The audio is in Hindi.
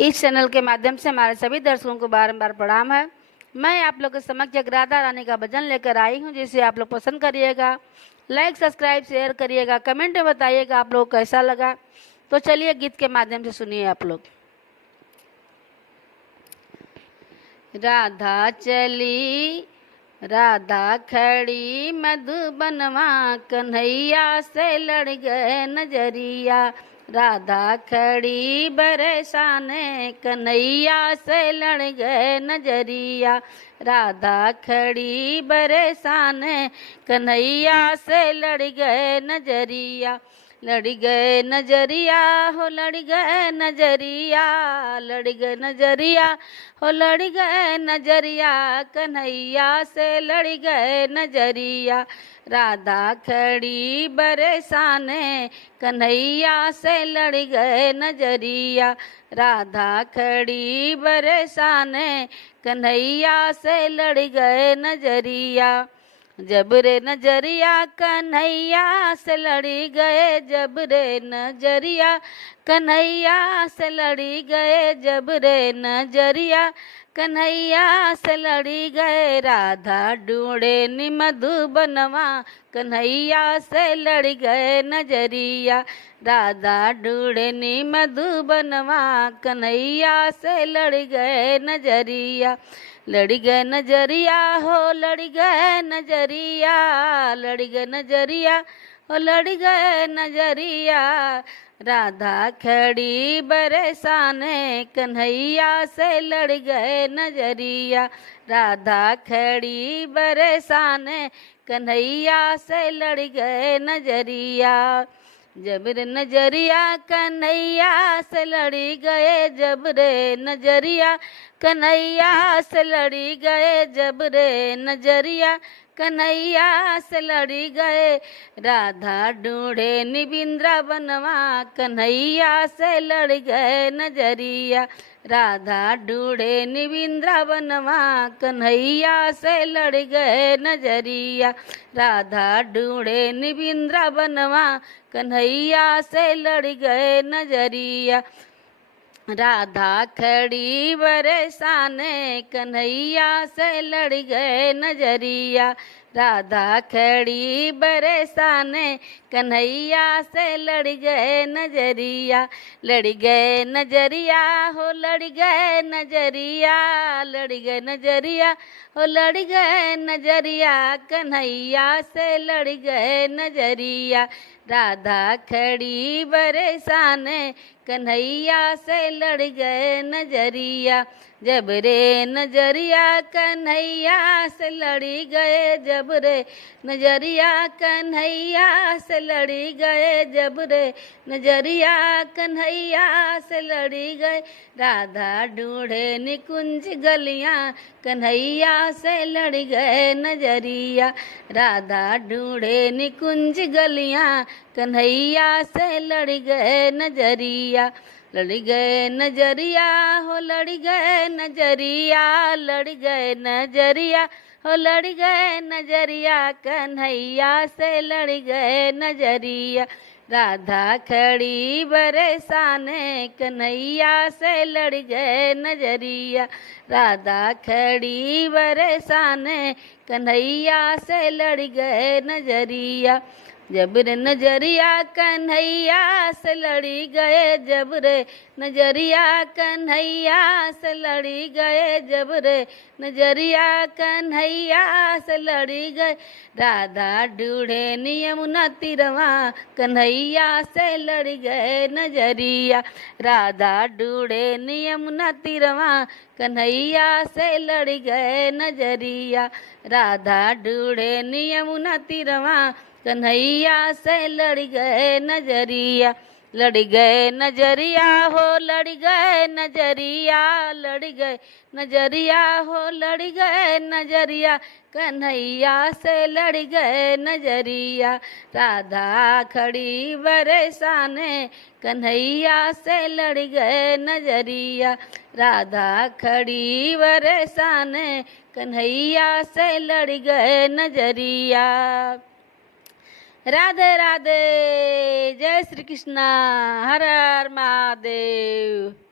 इस चैनल के माध्यम से हमारे सभी दर्शकों को बारंबार प्रणाम है। मैं आप लोग के समक्ष एक राधा रानी का भजन लेकर आई हूँ, जिसे आप लोग पसंद करिएगा, लाइक सब्सक्राइब शेयर करिएगा, कमेंट में बताइएगा आप लोग कैसा लगा। तो चलिए गीत के माध्यम से सुनिए आप लोग। राधा चली राधा खड़ी मधुबनवा, कन्हैया से लड़ गए नजरिया। राधा खड़ी बरसाने, कन्हैया से लड़ गए नजरिया। राधा खड़ी बरसाने, कन्हैया से लड़ गए नजरिया। लड़ गए नजरिया हो लड़ गए नजरिया, लड़ गए नजरिया हो लड़ गए नजरिया, कन्हैया से लड़ गए नजरिया। राधा खड़ी बरसाने, कन्हैया से लड़ गए नजरिया। राधा खड़ी बरसाने, कन्हैया से लड़ गए नजरिया। जब रे नजरिया कन्हैया से लड़ी गए, जब रे नजरिया कन्हैया से लड़ी गए, जब रे नजरिया कन्हैया से लड़ी गए। राधा ढूंढे नि मधुबनवा, कन्हैया से लड़ गए नजरिया। राधा ढूंढे नि मधुबनवा, कन्हैया से लड़ गए नजरिया। लड़ गए नजरिया हो लड़ गए नजरिया, लड़ गए नजरिया हो लड़ गए नजरिया। राधा खड़ी बरसाने, कन्हैया से लड़ गए नजरिया। राधा खड़ी बरसाने, कन्हैया से लड़ गए नजरिया। जब रे नजरिया कन्हैया से लड़ी गए, जब रे नजरिया कन्हैया से लड़ी गए, जब रे नजरिया कन्हैया से लड़ी गए। राधा ढूंढे नि वृंदावनवा, कन्हैया से लड़ गए नजरिया। राधा ढूंढे नि वृंदावनवा, कन्हैया से लड़ गए नजरिया। राधा ढूंढे नि वृंदावनवा, कन्हैया से लड़ गए नजरिया। राधा खड़ी बरसाने, कन्हैया से लड़ गए नजरिया। राधा खड़ी बरसाने, कन्हैया से लड़ गए नजरिया। लड़ गए नजरिया हो लड़ गए नजरिया, लड़ गए नजरिया हो लड़ गए नजरिया, कन्हैया से लड़ गए नजरिया। राधा खड़ी बरसाने, कन्हैया से लड़ गए नजरिया। जब रे नजरिया कन्हैया से लड़ी गए, जब रे नजरिया कन्हैया से लड़ी गए, जब रे नजरिया कन्हैया से लड़ी गए। राधा ढूंढे निकुंज गलियां, कन्हैया से लड़ गए नजरिया। राधा ढूंढे निकुंज गलियां, कन्हैया से लड़ गए नजरिया। लड़ गए नजरिया हो लड़ गए नजरिया, लड़ गए नजरिया हो लड़ गए नजरिया, कन्हैया से लड़ गए नजरिया। राधा खड़ी बरसाने, कन्हैया से लड़ गए नजरिया। राधा खड़ी बरसाने, कन्हैया से लड़ गए नजरिया। जब रे नजरिया कन्हैया से लड़ी गए, जब रे नजरिया कन्हैया से लड़ी गए, जब रे नजरिया कन्हैया से लड़ी गए। राधा ढूंढे नि यमुना तीरवा, कन्हैया से लड़ गए नजरिया। राधा ढूंढे नि यमुना तीरवा, कन्हैया से लड़ गए नजरिया। राधा ढूंढे नि यमुना तीरवा, कन्हैया से लड़ गए नजरिया। लड़ गए नजरिया हो लड़ गए नजरिया, लड़ गए नजरिया हो लड़ गए नजरिया, कन्हैया से लड़ गए नजरिया। राधा खड़ी बरसाने, कन्हैया से लड़ गए नजरिया। राधा खड़ी बरसाने, कन्हैया से लड़ गए नजरिया। राधे राधे, जय श्री कृष्णा, हर हर महादेव।